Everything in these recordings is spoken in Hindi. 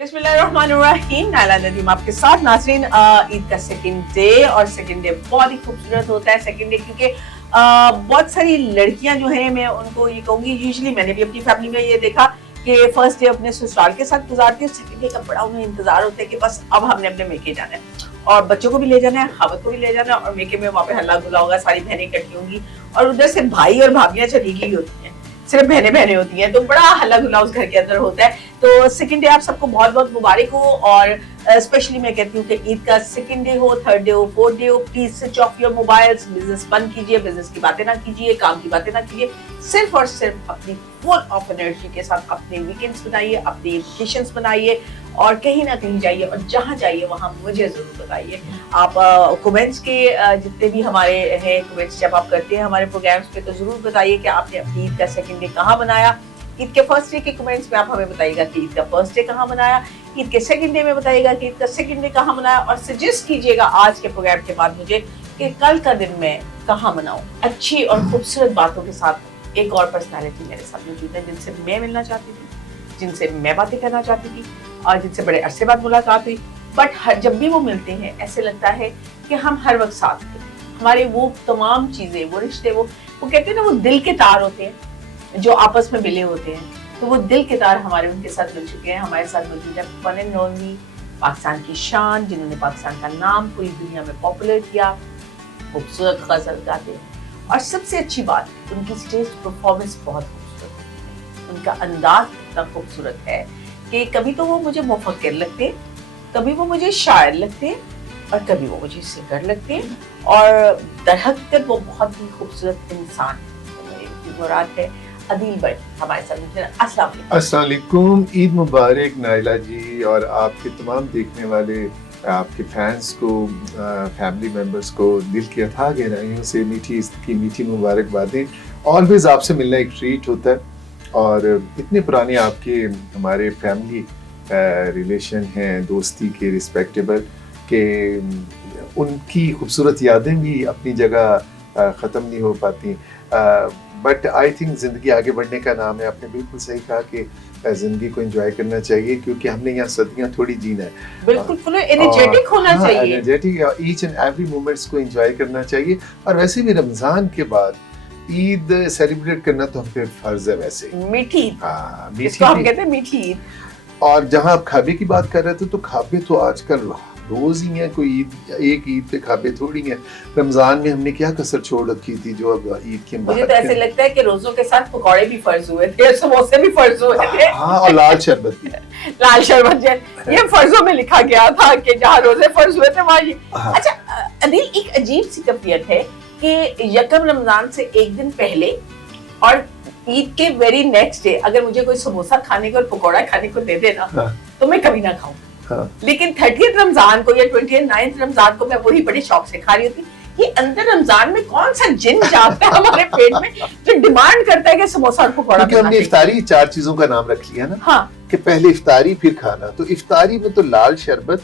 बिस्मिल्लाहिर्रहमानिर्रहीम। नाला नदीम आपके साथ। नाज़रीन, ईद का सेकंड डे और सेकंड डे बहुत ही खूबसूरत होता है। सेकंड डे क्योंकि बहुत सारी लड़कियां जो हैं, मैं उनको ये कहूँगी, यूजुअली मैंने भी अपनी फैमिली में ये देखा कि फर्स्ट डे अपने ससुराल के साथ गुजारती है, सेकंड डे का बड़ा उन्हें इंतजार होता है कि बस अब हमने अपने मेके जाना है और बच्चों को भी ले जाना है, खावत को भी ले जाना है और मेके में वहाँ पे हल्ला गुल्ला होगा, सारी बहनें इकट्ठी होंगी और उधर से भाई और भाभियां चली गई होती हैं, सिर्फ बहनें बहनें होती हैं, तो बड़ा हल्ला गुल्ला उस घर के अंदर होता है। तो सेकंड डे आप सबको बहुत बहुत मुबारक हो और स्पेशली मैं कहती हूँ कि ईद का सेकंड डे हो, थर्ड डे हो, फोर्थ डे हो, please switch off your mobiles, business बंद कीजिए, बिजनेस की बातें ना कीजिए, काम की बातें ना कीजिए, सिर्फ और सिर्फ अपनी फुल ऑफ एनर्जी के साथ अपने वीकेंड्स बनाइए, अपने वेकेशंस बनाइए और कहीं ना कहीं जाइए और जहाँ जाइए वहाँ मुझे जरूर बताइए। आप कमेंट्स के जितने भी हमारे हैं कमेंट्स जब आप करते हैं हमारे प्रोग्राम्स पे तो जरूर बताइए कि आपने अपनी ईद का सेकंड डे कहाँ बनाया। ईद के फर्स्ट डे के कमेंट्स में आप हमें बताइएगा कि ईद का फर्स्ट डे कहाँ बनाया, ईद के सेकंड डे में बताइएगा कि ईद का सेकंड डे कहाँ बनाया और सजेस्ट कीजिएगा आज के प्रोग्राम के बाद मुझे कि कल का दिन मैं कहाँ बनाऊं। अच्छी और खूबसूरत बातों के साथ एक और पर्सनालिटी मेरे साथ मौजूद है जिनसे मैं मिलना चाहती थी, जिनसे मैं बातें करना चाहती थी और जिनसे बड़े अरसे बाद मुलाकात हुई, बट जब भी वो मिलते हैं ऐसे लगता है कि हम हर वक्त साथ थे। हमारे वो तमाम चीजें, वो रिश्ते, वो कहते हैं ना, वो दिल के तार होते हैं जो आपस में मिले होते हैं, तो वो दिल के तार हमारे उनके साथ मिल चुके हैं। हमारे साथ मौजूद है वन एंड ओनली पाकिस्तान की शान, जिन्होंने पाकिस्तान का नाम पूरी दुनिया में पॉपुलर किया, खूबसूरत गजल गाते हैं और सबसे अच्छी बात उनकी स्टेज परफॉर्मेंस बहुत खूबसूरत है। उनका अंदाज इतना खूबसूरत है कि कभी तो वो मुझे मुफक्किर लगते हैं, कभी वो मुझे शायर लगते हैं और कभी वो मुझे सिंगर लगते हैं और दरहकीकत वो बहुत ही खूबसूरत इंसान मुराद है अदील भाई हमारे साथ। अस्सलाम वालेकुम, ईद मुबारक नाइला जी और आपके तमाम देखने वाले आपके फैंस को, फैमिली मेंबर्स को दिल की अथाह गहराइयों से मीठी मुबारकबादें। ऑलवेज आपसे मिलना एक ट्रीट होता है और इतने पुराने आपके हमारे फैमिली रिलेशन हैं, दोस्ती के रिस्पेक्टेबल, के उनकी खूबसूरत यादें भी अपनी जगह ख़त्म नहीं हो पाती। बट आई थिंक ज़िंदगी आगे बढ़ने का नाम है। आपने बिल्कुल सही कहा कि ज़िंदगी को एंजॉय करना चाहिए क्योंकि हमने यहाँ सदियाँ थोड़ी जीना है। बिल्कुल एनर्जेटिक होना चाहिए, energetic, each and every moments को एंजॉय करना चाहिए। और वैसे भी रमज़ान के बाद ईद सेलिब्रेट करना तो हम पे फर्ज है। वैसे मीठी, हाँ, मीठी हम कहते हैं मीठी ईद। और जहाँ आप खाबे की बात कर रहे थे तो खाबे तो आजकल रोज ही है, कोई ईद एक ईद पे खाबे थोड़ी है। रमजान में हमने क्या कसर छोड़ रखी थी जो अब ईद के मुझे तो ऐसे लगता है कि रोजों के साथ पकौड़े भी फर्ज हुए थे, समोसे भी फर्ज हुए थे, हाँ, और लाल शरबत भी। लाल शरबत ये फर्जों में लिखा गया था कि जहाँ रोजे फर्ज हुए थे वहाँ ये। हाँ। अच्छा अदील, एक अजीब सी कफियत है कि यकम रमजान से एक दिन पहले और ईद के वेरी नेक्स्ट डे अगर मुझे कोई समोसा खाने को और पकौड़ा खाने को दे देना तो मैं कभी ना खाऊं। लेकिन 30th रमजान को या 29th रमजान को मैं वही बड़े शौक से खा रही होती। ये अंदर रमजान में कौन सा जिन जागता है हमारे पेट में जो डिमांड करता है कि समोसा और पकौड़ा। क्योंकि हमने इफ्तारी 4 चीजों का नाम रख लिया ना। हाँ, कि पहले इफ्तारी फिर खाना। तो इफ्तारी में तो लाल शरबत,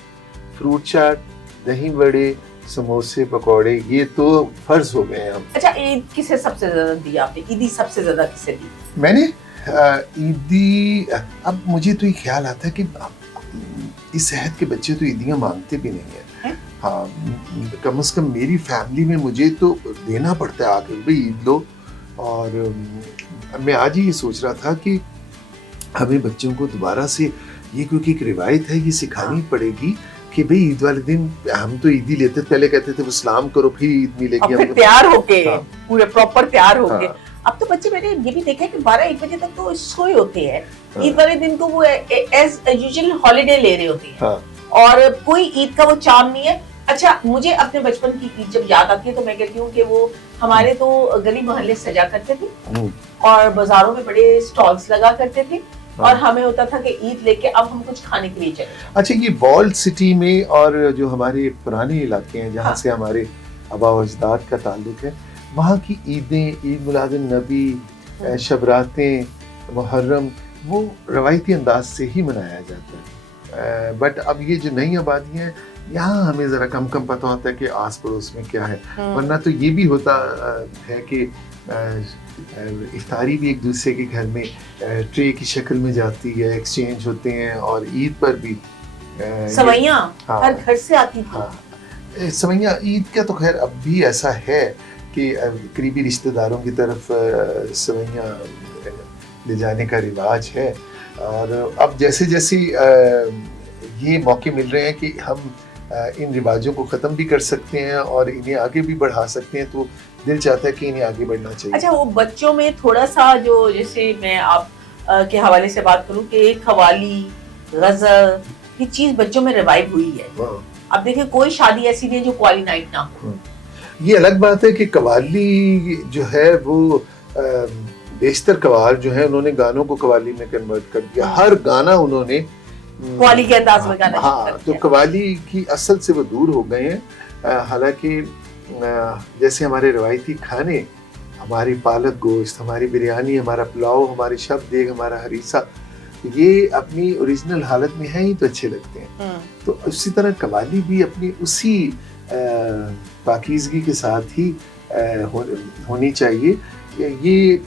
फ्रूट चाट, दही बड़े, समोसे, पकौड़े, ये तो फर्ज हो गए हम। अच्छा, ईद किसे सबसे ज्यादा दी आपने? ईदी सबसे ज्यादा किसे दी? मैंने ईदी, अब मुझे तो ये ख्याल आता है कि इस सेहत के बच्चे तो ईदियाँ मांगते भी नहीं है। हाँ, कम से कम मेरी फैमिली में मुझे तो देना पड़ता है आके, भाई ईद लो। और मैं आज ही ये सोच रहा था कि हमें बच्चों को दोबारा से ये, क्योंकि एक रिवायत है, ये सिखानी पड़ेगी कि भाई ईद वाले दिन हम तो ईदी लेते थे, पहले कहते थे वो सलाम करो फिर ईद मिलेगी, फिर तैयार होके पूरे प्रॉपर तैयार होके। अब तो बच्चे, मैंने ये भी देखा है कि 12-1 बजे तक तो सोए होते हैं। ईद वाले दिन को वो एज यूजुअल हॉलिडे ले रहे होते हैं और कोई ईद का वो चार्म नहीं है। अच्छा, मुझे अपने बचपन की ईद जब याद आती है तो मैं कहती हूँ कि वो हमारे तो गली मोहल्ले सजा करते थे और बाजारों में बड़े स्टॉल्स लगा करते थे और हमें होता था कि ईद लेके अब हम कुछ खाने के लिए चले। अच्छा, ये वॉल्ड सिटी में और जो हमारे पुराने इलाके हैं जहाँ से हमारे आबा व अजदाद का ताल्लुक है, वहाँ की ईदें, ईद मिलादुन नबी, शबरातें, मुहर्रम, वो रवायती अंदाज से ही मनाया जाता है। बट अब ये जो नई आबादियाँ हैं यहाँ हमें जरा कम कम पता होता है कि आस पड़ोस में क्या है, वरना तो ये भी होता है कि इफ्तारी भी एक दूसरे के घर में ट्रे की शक्ल में जाती है, एक्सचेंज होते हैं, और ईद पर भी सवैयां हाँ, हर घर से आती थी। हाँ, सवैयां ईद का तो खैर अब भी ऐसा है कि करीबी रिश्तेदारों की तरफ सवैयां ले जाने का रिवाज है। और अब जैसे जैसे ये मौके मिल रहे हैं कि हम इन रिवाजों को ख़त्म भी कर सकते हैं और इन्हें आगे भी बढ़ा सकते हैं, तो दिल चाहता है कि इन्हें आगे बढ़ना चाहिए। अच्छा, वो बच्चों में थोड़ा सा जो, जैसे मैं आप के हवाले से बात करूं कि कव्वाली, गजल, ये चीज बच्चों में रिवाइव हुई है। अब देखिए कोई शादी ऐसी नहीं है जो कव्वाली नाइट ना हो। ये अलग बात है कि कव्वाली जो है वो बेशतर कव्वाल जो है उन्होंने गानों को कव्वाली में कन्वर्ट कर दिया, हर गाना उन्होंने कव्वाली के अंदाज में गाना। हाँ, तो कव्वाली की असल से वो दूर हो गए हैं। हालांकि जैसे हमारे रवायती खाने, हमारी पालक गोश्त, हमारी बिरयानी, हमारा पुलाव, हमारी शब देग, हमारा हरीसा, ये अपनी ओरिजिनल हालत में है ही तो अच्छे लगते हैं। तो उसी तरह कव्वाली भी अपनी उसी पाकीज़गी के साथ ही होनी चाहिए। ये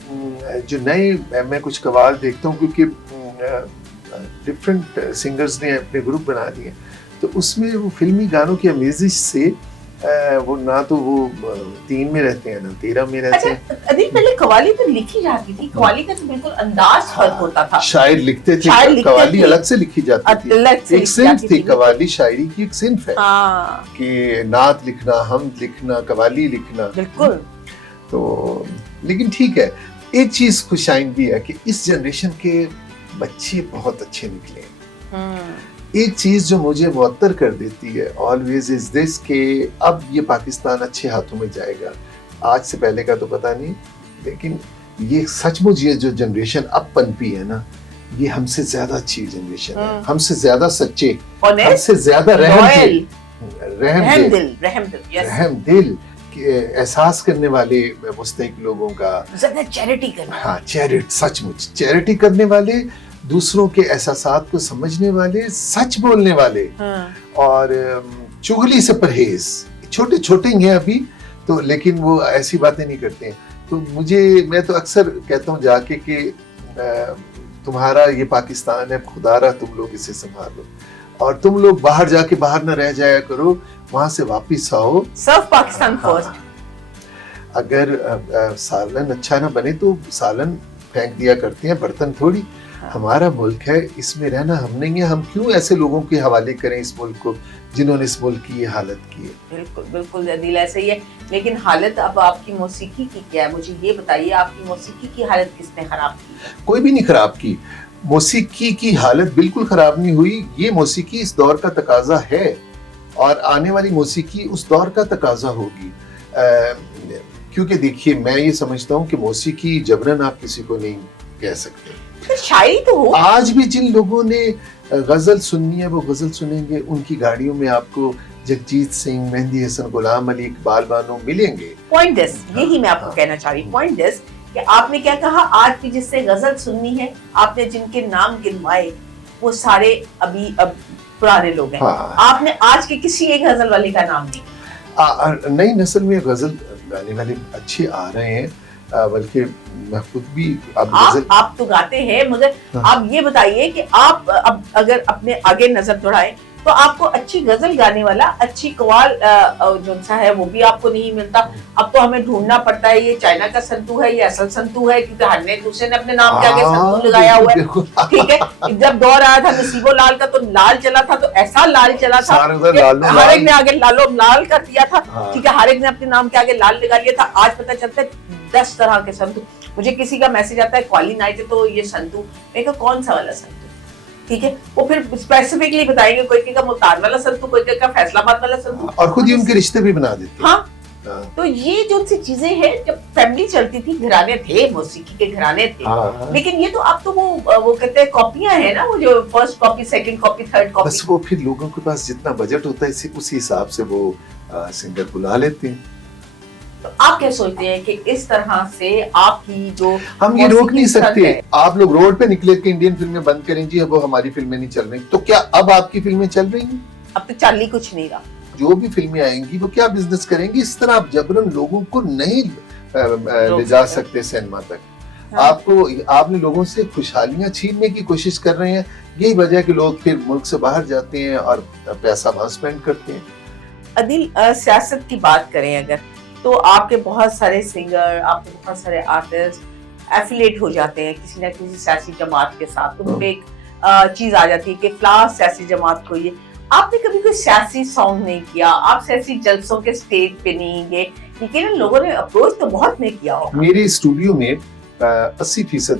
जो नए मैं कुछ कव्वाल देखता हूँ, क्योंकि डिफरेंट सिंगर्स ने अपने ग्रुप बना दिए, तो उसमें वो फिल्मी गानों की अमेजिश से वो ना तो वो 3 में रहते हैं ना 13 में रहते हैं। अदील, पहले कव्वाली तो लिखी जाती थी, कव्वाली का तो बिल्कुल अंदाज फर्क होता था। शायर लिखते थे, कव्वाली अलग से लिखी जाती थी, एक सिंफ थी कव्वाली, शायरी की एक सिंफ है कि नात लिखना, हमद लिखना, कव्वाली लिखना। बिल्कुल। तो लेकिन ठीक है, एक चीज खुशाइन भी है कि इस जनरेशन के बच्चे बहुत अच्छे निकले। एक चीज जो मुझे मुअत्तर कर देती है ऑलवेज इज दिस कि अब ये पाकिस्तान अच्छे हाथों में जाएगा। आज से पहले का तो पता नहीं, लेकिन ये सचमुच ये जो जनरेशन अब पनपी है ना, ये हमसे ज्यादा अच्छी जनरेशन है, हमसे ज्यादा सच्चे, हमसे ज्यादा रहम दिल एहसास करने वाले, मुस्तहिक लोगों का, ज्यादा चैरिटी करने, हाँ चैरिटी, सचमुच चैरिटी करने वाले, दूसरों के एहसासात को समझने वाले, सच बोलने वाले, और चुगली से परहेज। छोटे छोटे ही हैं अभी तो, लेकिन वो ऐसी बातें नहीं करते हैं। तो मैं तो अक्सर कहता हूँ जाके कि तुम्हारा ये पाकिस्तान है, खुदारा तुम लोग इसे संभाल लो, और तुम लोग बाहर जाके बाहर न रह जाया करो, वहां से वापिस आओ। सर्व पाकिस्तान फर्स्ट। अगर सालन अच्छा ना बने तो सालन फेंक दिया करते हैं, बर्तन थोड़ी। हमारा मुल्क है, इसमें रहना हम नहीं है, हम क्यों ऐसे लोगों के हवाले करें इस मुल्क को जिन्होंने इस मुल्क की ये हालत की है। बिल्कुल बिल्कुल अदील, ऐसे ही है। लेकिन हालत अब आपकी मौसीकी की क्या है, मुझे ये बताइए, आपकी मौसीकी की हालत किसने खराब की? कोई भी नहीं खराब की, मौसीकी की हालत बिल्कुल खराब नहीं हुई। ये मौसीकी इस दौर का तकाजा है, और आने वाली मौसीकी उस दौर का तकाजा होगी। क्योंकि देखिए, मैं ये समझता हूँ कि मौसीकी जबरन आप किसी को नहीं कह सकते। शायरी तो हो। आज भी जिन लोगों ने गजल सुननी है वो गजल सुनेंगे, उनकी गाड़ियों में आपको जगजीत सिंह, मेहंदी हसन, गुलाम अली, इकबाल बानो मिलेंगे। पॉइंट दिस, यही मैं आपको कहना चाह रही हूँ। पॉइंट दिस कि आपने क्या कहा, आज भी जिससे गजल सुननी है, आपने जिनके नाम गिनवाए वो सारे अभी अब पुराने लोग हैं। आपने आज के किसी एक गजल वाले का नाम नहीं। नई नस्ल में गजल गाने वाले अच्छे आ रहे हैं, बल्कि मैं खुद भी अब आप तो गाते हैं, मगर आप ये बताइए कि आप अब अगर अपने आगे नजर दौड़ाएं तो आपको अच्छी गजल गाने वाला, अच्छी कव्वाल जो सा है वो भी आपको नहीं मिलता। अब तो हमें ढूंढना पड़ता है, ये चाइना का संतू है, ये असल संतू है, क्योंकि हर दूसरे ने अपने नाम के आगे संतू लगाया हुआ है। ठीक है, जब दौर आया था नसीबो लाल का तो लाल चला था, तो ऐसा लाल चला था हर एक ने आगे लालो लाल कर दिया था। ठीक है, हर एक ने अपने नाम के आगे लाल लगा लिया था। आज पता चलता है 10 तरह के संतू। मुझे किसी का मैसेज आता है कव्वाली नाइट है तो ये संतू, मैं कहा कौन सा वाला संतू? ठीक है, वो फिर स्पेसिफिकली बताएंगे, कोई का मुल्तान वाला संतू, कोई का फैसलाबाद वाला संतू, और खुद ही उनके रिश्ते भी बना देते। हाँ, तो ये जो सी चीजें हैं, जब फैमिली चलती थी, घराने थे, मौसीकी के घराने थे, लेकिन ये तो अब तो वो कहते हैं कॉपियां हैं ना, वो जो first copy, second copy, third copy. बस वो फिर लोगों के पास जितना बजट होता है उसी हिसाब से वो सिंगर बुला लेते हैं। तो आप क्या सोचते हैं कि इस तरह से आपकी जो, हम ये रोक नहीं सकते। आप लोग रोड पे निकले कि इंडियन फिल्में बंद करें जी, अब वो हमारी फिल्में नहीं चल रही, तो क्या अब आपकी फिल्में चल रही हैं? अब तो चाली कुछ नहीं रहा। जो भी फिल्में आएंगी वो क्या बिजनेस करेंगी, इस तरह आप जबरन लोगों को नहीं ले जा सकते सिनेमा तक। हाँ। आपने लोगों से खुशहालियां छीनने की कोशिश कर रहे हैं। यही वजह है कि लोग फिर मुल्क से बाहर जाते हैं और पैसा वहां स्पेंड करते हैं। अदिल, सियासत की बात करें अगर, तो आपके बहुत सारे सिंगर, आपके बहुत सारे आर्टिस्ट एफिलेट हो जाते हैं किसी ना किसी सियासी जमात के साथ। तो उनपे एक चीज आ जाती है कि फलां सियासी जमात को ये। आपने कभी कोई सियासी सॉन्ग नहीं किया, आप सियासी जलसों के स्टेज पे नहीं गए, लेकिन लोगों ने अप्रोच तो बहुत नहीं किया होगा। मेरे स्टूडियो में 80%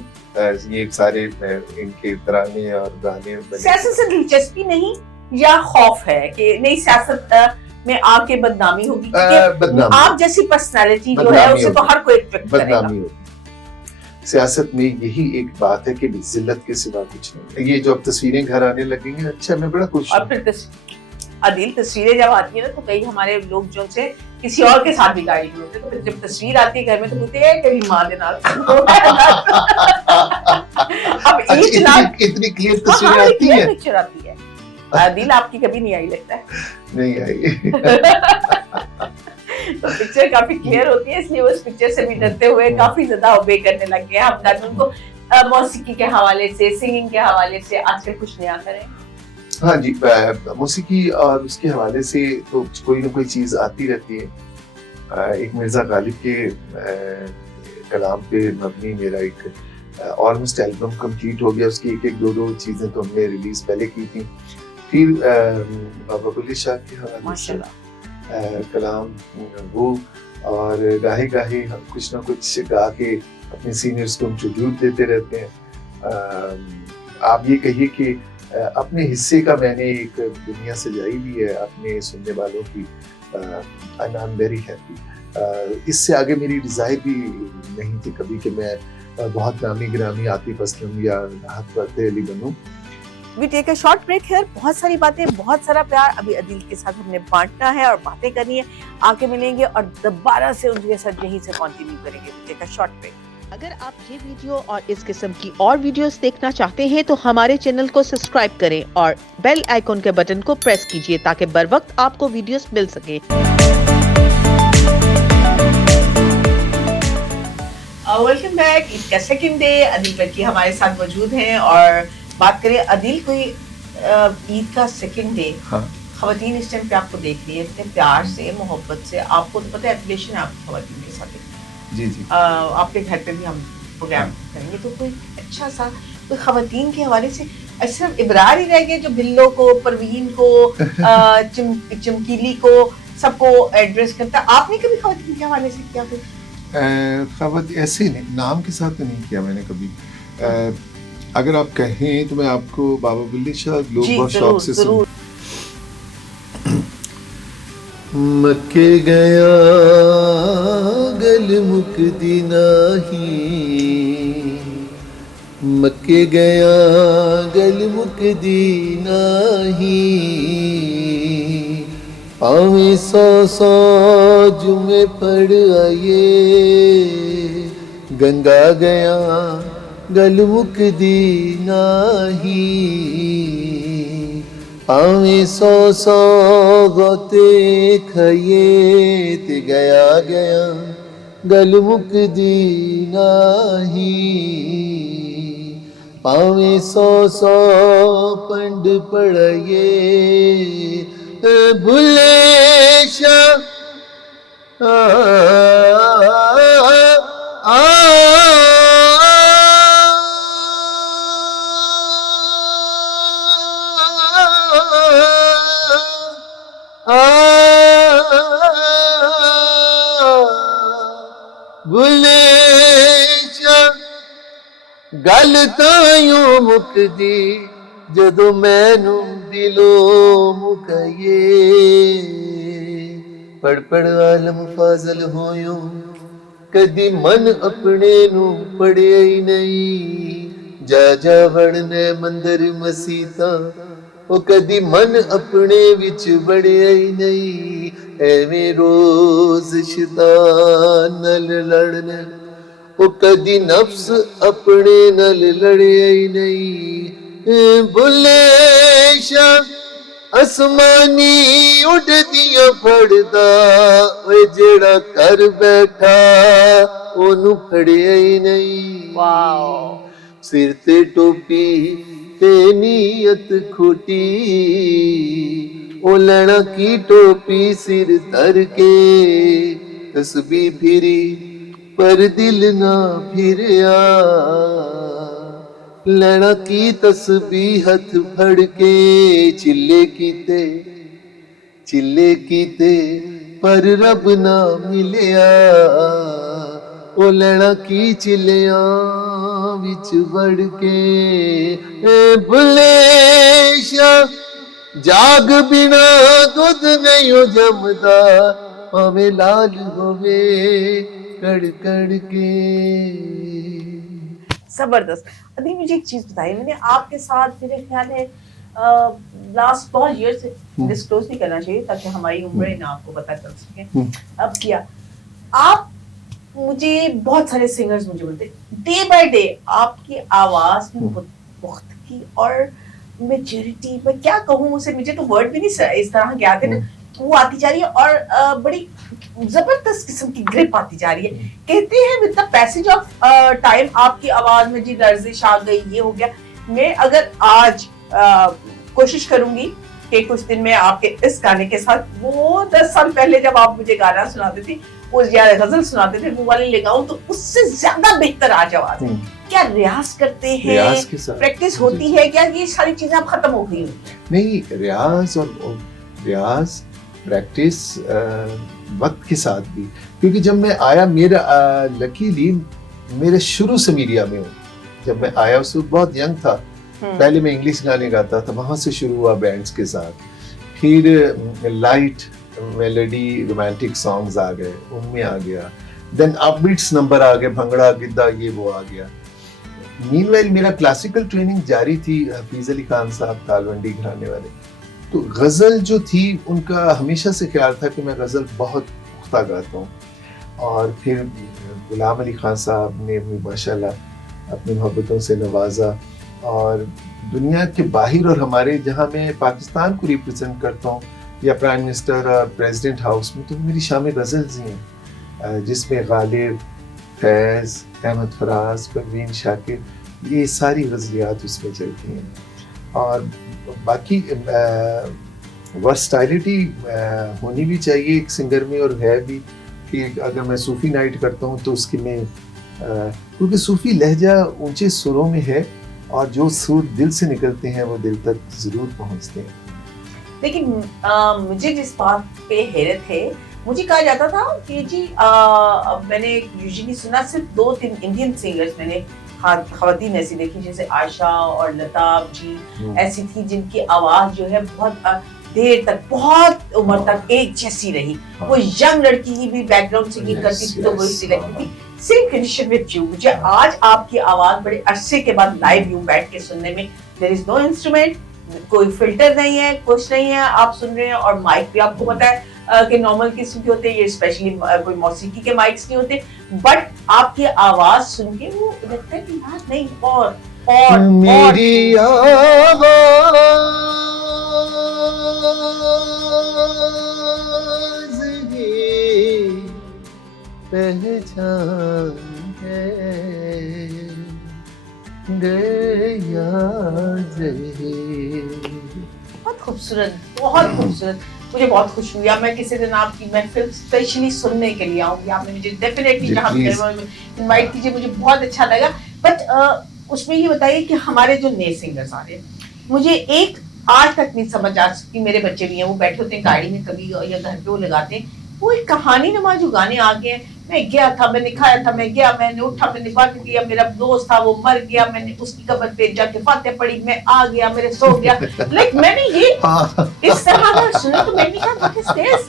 ये सारे इनके तराने और गाने सियासत से दिलचस्पी नहीं या खौफ है कि नहीं सियासत में आके बदनामी होगी, क्योंकि आप जैसी पर्सनालिटी जो है उसे तो हर कोई एक्सपेक्ट करेगा। बदनामी होगी। सियासत में यही एक बात है कि जिल्लत के सिवा कुछ नहीं। ये जो अब तस्वीरें घर आने लगेंगी, अच्छा मैं बड़ा खुश और फिर अदिल, तस्वीरें जब आती है ना तो कई हमारे लोग जो से किसी और के साथ भी गाड़ी होते, तो जब तस्वीर आती है घर में तो बोलते हैं तेरी माँ देना। अब इतनी क्लियर तस्वीरें आती है, पिक्चर आती है। अदिल, आपकी कभी नहीं आई लगता है? नहीं आई। तो पिक्चर काफी क्लियर होती है, इसलिए उस पिक्चर से भी डरते हुए काफी ज्यादा ओबे करने लग गए हम कानून को। मौसीकी के हवाले से, सिंगिंग के हवाले से आजकल कुछ नया करें? हाँ जी, मौसीकी और उसके हवाले से तो कोई ना कोई चीज आती रहती है। एक मिर्जा गालिब के कलाम पे मबनी मेरा एक ऑलमोस्ट एल्बम कंप्लीट हो गया। उसकी एक एक दो चीजें तो हमने रिलीज पहले की थी। फिर बाबा बुल्ले शाह के हवाले से कलाम वो, और गाहे गाहे हम कुछ ना कुछ गा के अपने सीनियर्स को हम ट्रिब्यूट देते रहते हैं। आप ये कहिए कि अपने हिस्से का मैंने एक दुनिया सजाई हुई है अपने सुनने वालों की। I am very happy. इससे आगे मेरी डिजायर भी नहीं थी कभी कि मैं बहुत नामी गिरामी आतिफ असलम या राहत Fateh Ali बनूं। We take a short break here। बहुत सारी बातें, बहुत सारा प्यार अभी अदिल के साथ हमने बांटना है और बातें करनी है। आके मिलेंगे और दोबारा से उनके साथ यहीं से कंटिन्यू करेंगे। We take a short break। अगर आप ये वीडियो और इस किस्म की और वीडियोस देखना चाहते हैं तो हमारे चैनल को सब्सक्राइब करें और बेल आइकॉन के बटन को प्रेस कीजिए ताकि बर वक्त आपको वीडियोस मिल सके। Welcome back. ईद का सेकंड डे, अदिल बल्कि हमारे साथ मौजूद हैं। और बात करें अदिल, कोई ईद का सेकंड डे, खवातीन इस टाइम पे आपको देख रही है इतने प्यार से, मोहब्बत से। आपको तो पता है एफिलिएशन है आपकी खवातीन के साथ। जी जी। आपके घर पे भी हम प्रोग्राम करेंगे, तो कोई अच्छा सा कोई खवातीन के हवाले से सिर्फ इब्रार ही रह गए जो बिल्लो को, परवीन को, चमकीली को, सबको एड्रेस करता। आपने कभी खवातीन के हवाले से किया कुछ? खवात ऐसे नहीं, नाम के साथ तो नहीं किया मैंने कभी। अगर आप कहें तो मैं आपको बाबा बुल्ले शाह लोग बहुत शौक से सुन। मक्के गया गल मुकदी नाही, मक्के गया गल मुकदी नाही, पावे सौ सौ जुमे पड़ आए, गंगा गया गल मुकदी नाही, पावे सौ सौ गोते खाइए ते गया गया गल मुकदी नाही, पावे सौ सौ पंड पढ़ाइए बुल्ले शाह गल तायूं मुकदी जदों मैनू दिलों मुकाइए, पढ़ पढ़ आलम फाजल होयूं कदी मन अपने नू पढ़िया ही नहीं, जा जा वड़ने मंदिर मसीता ओ कदी मन अपने विच बड़िया ही नहीं, एवें रोज शैतान नाल लड़ने ओ कदी नफ्स अपने नल लड़े ही नहीं। बुल्ले शाह आसमानी उड़दियां फड़दा ओए जेड़ा कर बैठा ओनू फड़िया ही नहीं वाओ सिर ते टोपी ते नीयत खोटी ओ लैना की टोपी सिर धर के तस्बीह फिरी पर दिल ना फिरिया लैना की तस्बीह हथ फड़ के चिल्ले कीते पर रब ना मिलिया ओ लैना की चिलिया विच वड़ के ए भुले शाह जाग बिना दुध नहीं जमदा भावे लाल होवे कड़ कड़ के जबरदस्त। अभी मुझे एक चीज बताइए, मैंने आपके साथ मेरे ख्याल है लास्ट बहुत ईयर से डिस्क्लोज नहीं करना चाहिए ताकि हमारी उम्रें ना आपको पता चल सके, अब किया आप मुझे बहुत सारे सिंगर्स मुझे बोलते डे बाय डे आपकी आवाज में वक्त की और मेच्योरिटी, मैं क्या कहूँ उसे, मुझे तो वर्ड भी नहीं इस तरह के आते ना, वो आती जा रही है और बड़ी जबरदस्त किस्म की ग्रिप आती जा रही है। कहते हैं with the passage of time आपकी आवाज में जी लर्जिश आ गई, ये हो गया। मैं अगर आज कोशिश करूंगी कि कुछ दिन में आपके इस गाने के साथ वो 10 साल पहले जब आप मुझे गाना सुनाते थे वो या गजल सुनाते थे वो वाले लगाऊं तो उससे ज्यादा बेहतर आज आवाज है। क्या रियाज करते हैं, प्रैक्टिस होती है क्या, ये सारी चीजें अब खत्म हो गई? नहीं, रियाज प्रैक्टिस वक्त के साथ भी, क्योंकि जब मैं आया मेरा लकीली मेरे शुरू से मीडिया में हूँ, जब मैं आया उस वक्त बहुत यंग था, पहले मैं इंग्लिश गाने गाता था, वहां से शुरू हुआ बैंड्स के साथ, फिर लाइट मेलोडी रोमांटिक सॉन्ग्स आ गए, उनमें आ गया, देन अपबीट्स नंबर आ गए, भंगड़ा गिद्दा ये वो आ गया। मीनवाइल मेरा क्लासिकल ट्रेनिंग जारी थी, हफीज अली खान साहब तालवंडी घराने वाले, तो गज़ल जो थी उनका हमेशा से ख्याल था कि मैं गज़ल बहुत पुख्ता गाता हूँ, और फिर गुलाम अली खान साहब ने माशाल्लाह अपनी मोहब्बतों से नवाजा, और दुनिया के बाहर और हमारे जहाँ मैं पाकिस्तान को रिप्रेजेंट करता हूँ या प्राइम मिनिस्टर और प्रेसिडेंट हाउस में, तो मेरी शामिल गज़ल्स ही हैं जिसमें गालिब, फैज़, अहमद फराज, परवीन शाकिर, ये सारी गज़लियात उसमें चलती हैं। और बाकी वर्सटाइलिटी होनी भी चाहिए एक सिंगर में, और है भी कि अगर मैं सूफ़ी नाइट करता हूँ तो उसकी मैं क्योंकि सूफ़ी लहजा ऊंचे सुरों में है और जो सुर दिल से निकलते हैं वो दिल तक ज़रूर पहुँचते हैं। लेकिन मुझे जिस बात पे हैरत है, मुझे कहा जाता था कि जी मैंने यूजुअली सुना सिर्फ 2-3 इंडियन सिंगर्स मैंने खवातीन ऐसी देखी जैसे आशा और लताब जी ऐसी थी जिनकी आवाज जो है बहुत देर तक, बहुत उम्र तक एक जैसी रही। वो यंग लड़की की भी बैकग्राउंड सिंगिंग करती थी तो वो इसी लगती थी। सेम कंडीशन विद यू, मुझे आज आपकी आवाज बड़े अरसे के बाद लाइव यूं बैठ के सुनने में, देयर इज नो इंस्ट्रूमेंट, कोई फिल्टर नहीं है, कुछ नहीं है, आप सुन रहे हैं, और माइक भी आपको पता है कि नॉर्मल किस्म के होते हैं, ये स्पेशली कोई मौसीकी के माइक्स नहीं होते, बट आपकी आवाज सुन के वो लगता है कि यार नहीं, और मेरी आवाज ही पहचान है गया बहुत खूबसूरत, बहुत खूबसूरत। मुझे बहुत खुश हुई, मैं किसी दिन आपकी महफिल स्पेशली सुनने के लिए आऊंगी, आपने मुझे डेफिनेटली जहाँ इनवाइट कीजिए, मुझे बहुत अच्छा लगा। बट उसमें ये बताइए कि हमारे जो नए सिंगर्स आ रहे हैं, मुझे एक आज तक नहीं समझ आ सकती, मेरे बच्चे भी हैं, वो बैठे होते हैं गाड़ी में कभी या घर पे वो लगाते हैं, वो एक कहानी नुमा जो गाने आ गए हैं, मैं गया था, मैंने खाया था, मैं गया, मैंने उठा, मैंने बात किया, मेरा दोस्त था वो मर गया, मैंने उसकी कब्र पे जाके फातिहा पढ़ी, मैं आ गया, मेरे सो गया, लाइक मैंने ये इस तरह अगर सुना तो मैंने कहा व्हाट इज दिस,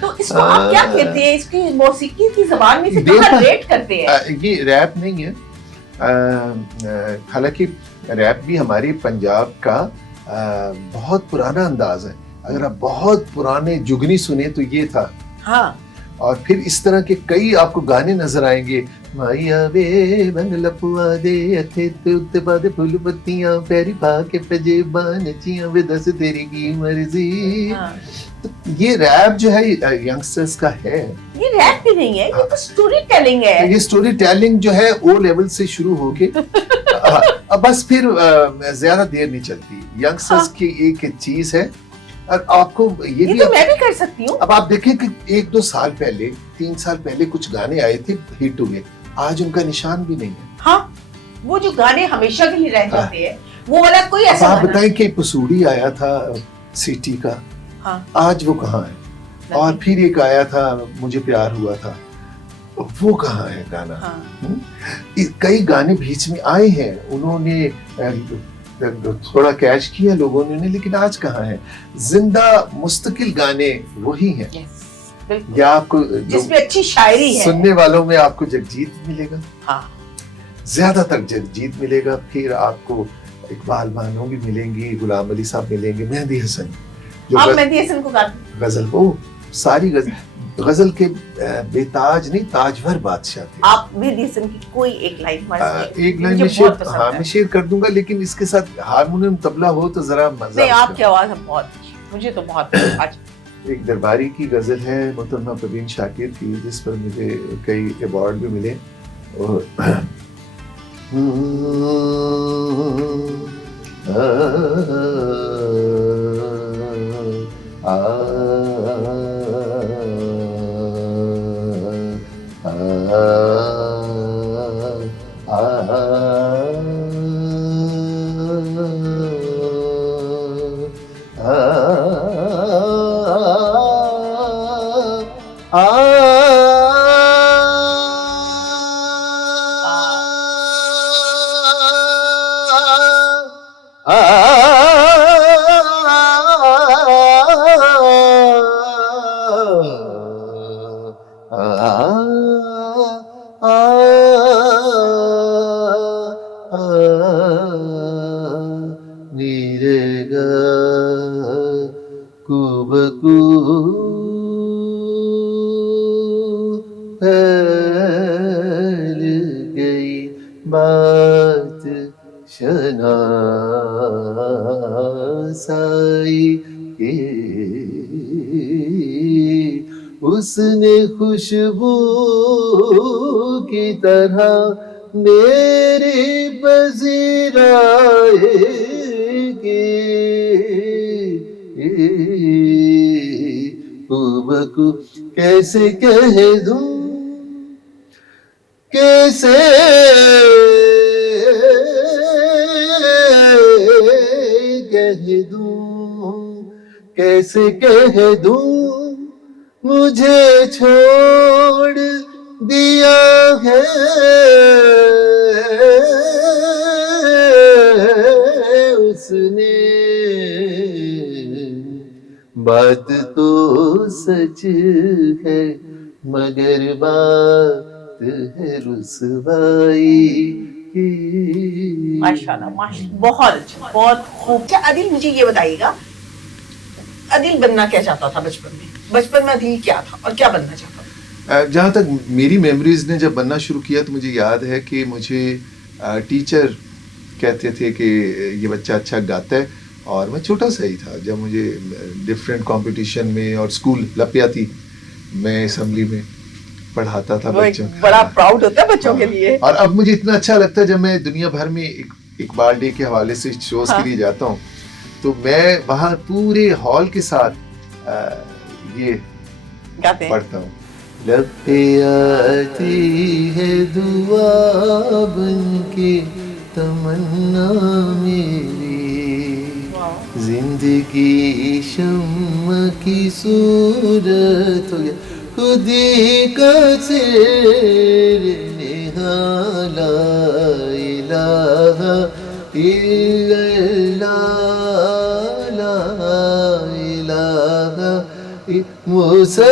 तो इसको आप क्या कहते हैं, इसकी मौसीकी की ज़बान में से कहाँ रेट करते हैं? ये रैप नहीं है, हालांकि रैप भी हमारी पंजाब का बहुत पुराना अंदाज है, अगर आप बहुत पुराने जुगनी सुने तो ये था। हाँ। और फिर इस तरह के कई आपको गाने नजर आएंगे, माया वे बंग लपुआ दे अथे ते उत्ते बादे फूल पत्तियां पैरी पा के पजेबां नचियां वे दस तेरी की मर्जी। हाँ। तो ये रैप जो है यंगस्टर्स का है, ये रैप भी नहीं है, ये तो स्टोरी टेलिंग है। ये स्टोरी टेलिंग जो है ओ लेवल से शुरू होके अब बस फिर ज्यादा देर नहीं चलती। यंगस्टर्स की एक चीज है, और आपको ये भी तो मैं भी कर सकती हूँ। अब आप देखें कि 1-2 साल पहले, 3 साल पहले कुछ गाने आए थे, हिट हुए, आज उनका निशान भी नहीं है। हाँ, वो जो गाने हमेशा के लिए रह जाते हैं, वो वाला कोई अब ऐसा आप गाना- बताएं कि पसूड़ी आया था सिटी का, हाँ। आज वो कहाँ है? और फिर एक आया था मुझे प्यार हुआ था, वो कहाँ है गाना? हाँ। कई गाने बीच में आए हैं, उन्होंने थोड़ा कैच किया लोगों ने, लेकिन आज कहाँ है? जिंदा मुस्तकिल गाने वही हैं। Yes, बिल्कुल। या आपको जिसमें अच्छी शायरी है। सुनने वालों में आपको जगजीत मिलेगा, हाँ। ज्यादातर जगजीत मिलेगा, फिर आपको इकबाल बानो भी मिलेंगी, गुलाम अली साहब मिलेंगे, मेहंदी हसन जो आप मेहंदी हसन को गाते हैं? गजल, वो सारी गजल के बेताज नहीं ताजवर बादशाह थे। आप मेहंदी हसन की कोई एक लाइन हमारे एक लाइन मुझे में बहुत शेयर, पसंद हाँ है। मैं शेयर कर दूंगा, लेकिन इसके साथ हारमोनियम तबला हो तो जरा मजा। नहीं, आपकी आवाज है बहुत, मुझे तो बहुत आज। एक दरबारी की गजल है मोहतरमा प्रवीण शाकिर की, जिस पर मुझे कई अवार्ड भी मिले। और फैल गई बात शनासाई के, उसने खुशबू की तरह मेरे पजीराए के, बकू कैसे कह दूं, कैसे कह दूं, कैसे कह दूं, मुझे छोड़ दिया है उसने, बात तो सच है मगर बात है रुसवाई की। माशाल्लाह, बहुत अच्छा, बहुत खूब। क्या अदिल, मुझे ये बताइएगा, अदिल बनना क्या चाहता था बचपन में? बचपन में अदिल क्या था और क्या बनना चाहता था? जहाँ तक मेरी मेमोरीज ने जब बनना शुरू किया तो मुझे याद है कि मुझे टीचर कहते थे कि ये बच्चा अच्छा गाता है, और मैं छोटा सा ही था जब मुझे डिफरेंट कंपटीशन में और स्कूल लपिया थी, मैं असेंबली में पढ़ाता था बच्चों। बड़ा प्राउड होता है बच्चों के लिए। और अब मुझे इतना अच्छा लगता है जब मैं दुनिया भर में इकबाल डे के हवाले से शोज के लिए जाता हूँ, तो मैं वहाँ पूरे हॉल के साथ ये गाते हैं, पढ़ता हूँ। लब पे आती है दुआ बनके तमन्ना मेरी, जिंदगी शम्मा की सूरत हो गया खुदी का सिर निहाला, इलाहा इल्लल्लाह ला इलाहा मुसलमान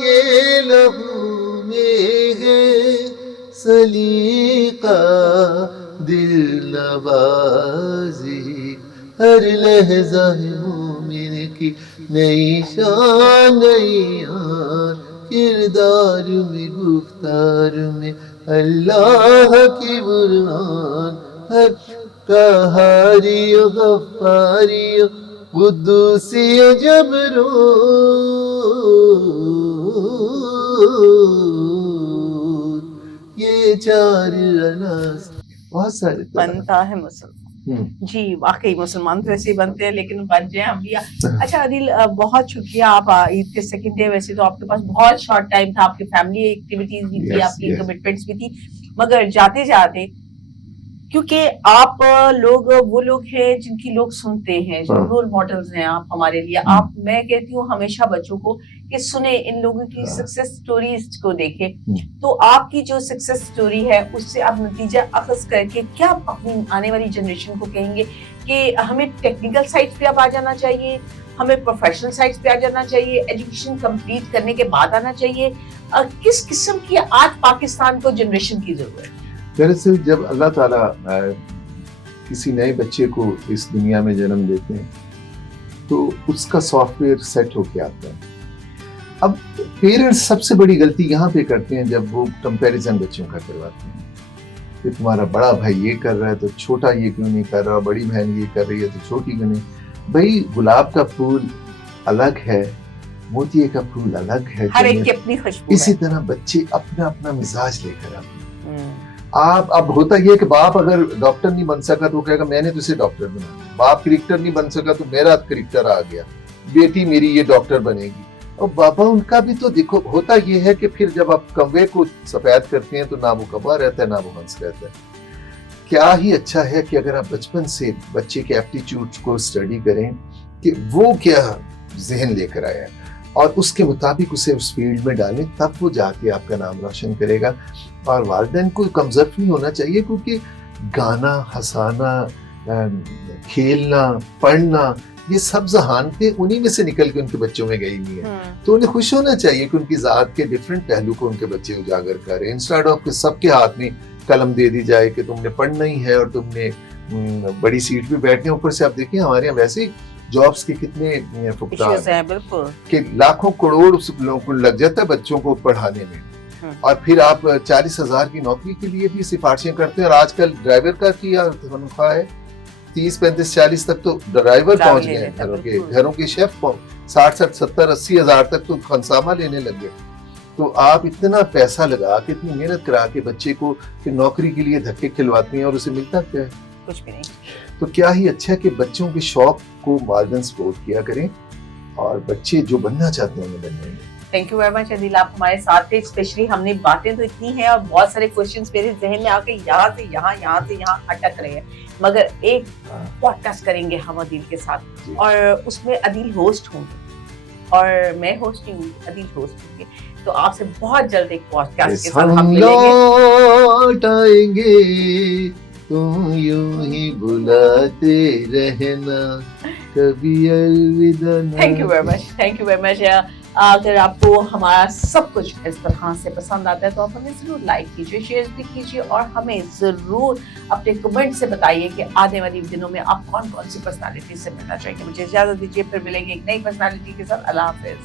के लहू में है सलीका, दिल नवाजी, हर लहजा है मोमिन की नई शान नई आन, किरदार में गुफ्तार में अल्लाह की बुरहान, हर कहारियो गफ्फारियो कुद्दूसियो जबरूत, ये चार अनास, बहुत सारे बनता है मुसलमान। जी वाकई मुसलमान तो ऐसे ही बनते हैं, लेकिन बन जाए हम भी। अच्छा आदिल, बहुत शुक्रिया। आप ईद के सेकंड डे, वैसे तो आपके पास बहुत शॉर्ट टाइम था, आपकी फैमिली एक्टिविटीज भी थी, आपकी कमिटमेंट्स भी थी, मगर जाते जाते, क्योंकि आप लोग वो लोग हैं जिनकी लोग सुनते हैं, जो रोल मॉडल्स हैं आप हमारे लिए। आप, मैं कहती हूँ हमेशा बच्चों को कि सुने इन लोगों की सक्सेस स्टोरीज को देखें, तो आपकी जो सक्सेस स्टोरी है उससे आप नतीजा अखज़ करके क्या अपनी आने वाली जनरेशन को कहेंगे कि हमें टेक्निकल साइड पे अब आ जाना चाहिए, हमें प्रोफेशनल साइड पे आ जाना चाहिए, एजुकेशन कंप्लीट करने के बाद आना चाहिए, किस किस्म की आज पाकिस्तान को जनरेशन की जरूरत है? दरअसल जब अल्लाह ताला किसी नए बच्चे को इस दुनिया में जन्म देते हैं तो उसका सॉफ्टवेयर सेट होके आता है। अब पेरेंट्स सबसे बड़ी गलती यहाँ पे करते हैं जब वो कंपैरिजन बच्चों का करवाते हैं कि तुम्हारा बड़ा भाई ये कर रहा है तो छोटा ये क्यों नहीं कर रहा, बड़ी बहन ये कर रही है तो छोटी क्यों नहीं। भाई गुलाब का फूल अलग है, मोतिये का फूल अलग है, हर एक की अपनी खुशबू इसी है। तरह बच्चे अपना अपना मिजाज लेकर आते हैं। आप अब होता ये है कि बाप अगर डॉक्टर नहीं बन सका तो कहेगा मैंने तो इसे डॉक्टर बनाया, बाप क्रिकेटर नहीं बन सका तो मेरा क्रिकेटर आ गया, बेटी मेरी ये डॉक्टर बनेगी। और बाबा उनका भी तो देखो होता ये है कि फिर जब आप कौवे को सफेद करते हैं तो ना वो कौवा रहता है ना वो हंस रहता है। क्या ही अच्छा है कि अगर आप बचपन से बच्चे के एप्टीट्यूड को स्टडी करें कि वो क्या जहन लेकर आया है और उसके मुताबिक उसे उस फील्ड में डालें, तब वो जाके आपका नाम रोशन करेगा। और वालिदैन को कमजोर नहीं होना चाहिए, क्योंकि गाना, हंसाना, खेलना, पढ़ना, ये सब जहानतें उन्हीं में से निकल के उनके बच्चों में गई नहीं है। तो उन्हें खुश होना चाहिए कि उनकी जात के डिफरेंट पहलू को उनके बच्चे उजागर करें, इंस्टेड ऑफ के सबके हाथ में कलम दे दी जाए कि तुमने पढ़ना ही है और तुमने बड़ी सीट पे बैठने। ऊपर से आप देखिए हमारे यहाँ वैसे जॉब्स के कितने फुकदार हैं, बिल्कुल कि लाखों करोड़ लोगों को लग जाता है बच्चों को पढ़ाने में, और फिर आप 40,000 की नौकरी के लिए भी सिफारिशें करते हैं। और आजकल ड्राइवर का क्या तनख्वाह है, 30, 35, 40 तक तो ड्राइवर पहुंच गए हैं, घरों के शेफ 60, 70, 80 हजार तक तो खनसामा लेने लग गए। तो आप इतना पैसा लगा के, इतनी मेहनत करा के बच्चे को फिर नौकरी के लिए धक्के खिलवाते हैं और उसे मिलता क्या है? कुछ भी नहीं। तो क्या ही अच्छा है कि बच्चों के शौक को वालिदैन सपोर्ट किया करें और बच्चे जो बनना चाहते हैं उन्हें बनने। Thank you very much Adil, आप हमारे साथ थे। स्पेशली हमने बातें तो इतनी हैं और बहुत सारे क्वेश्चंस मेरे जहन में आके यहाँ से यहाँ अटक रहे हैं, मगर एक पॉडकास्ट करेंगे हम अदिल के साथ और उसमें अदिल होस्ट होंगे और मैं होस्ट नहीं हूँ, अदिल होस्ट होंगे। तो आपसे बहुत जल्द एक पॉडकास्ट के साथ हम मिलेंगे। तुम यूं ही बुलाते रहना, कभी अलविदा ना। Thank you very much. अगर आपको हमारा सब कुछ इस तरह से पसंद आता है तो आप हमें जरूर लाइक कीजिए, शेयर भी कीजिए और हमें जरूर अपने कमेंट से बताइए कि आने वाले दिनों में आप कौन कौन सी पर्सनालिटी से मिलना चाहेंगे। मुझे इजाजत दीजिए, फिर मिलेंगे एक नई पर्सनालिटी के साथ। अल्लाह हाफिज।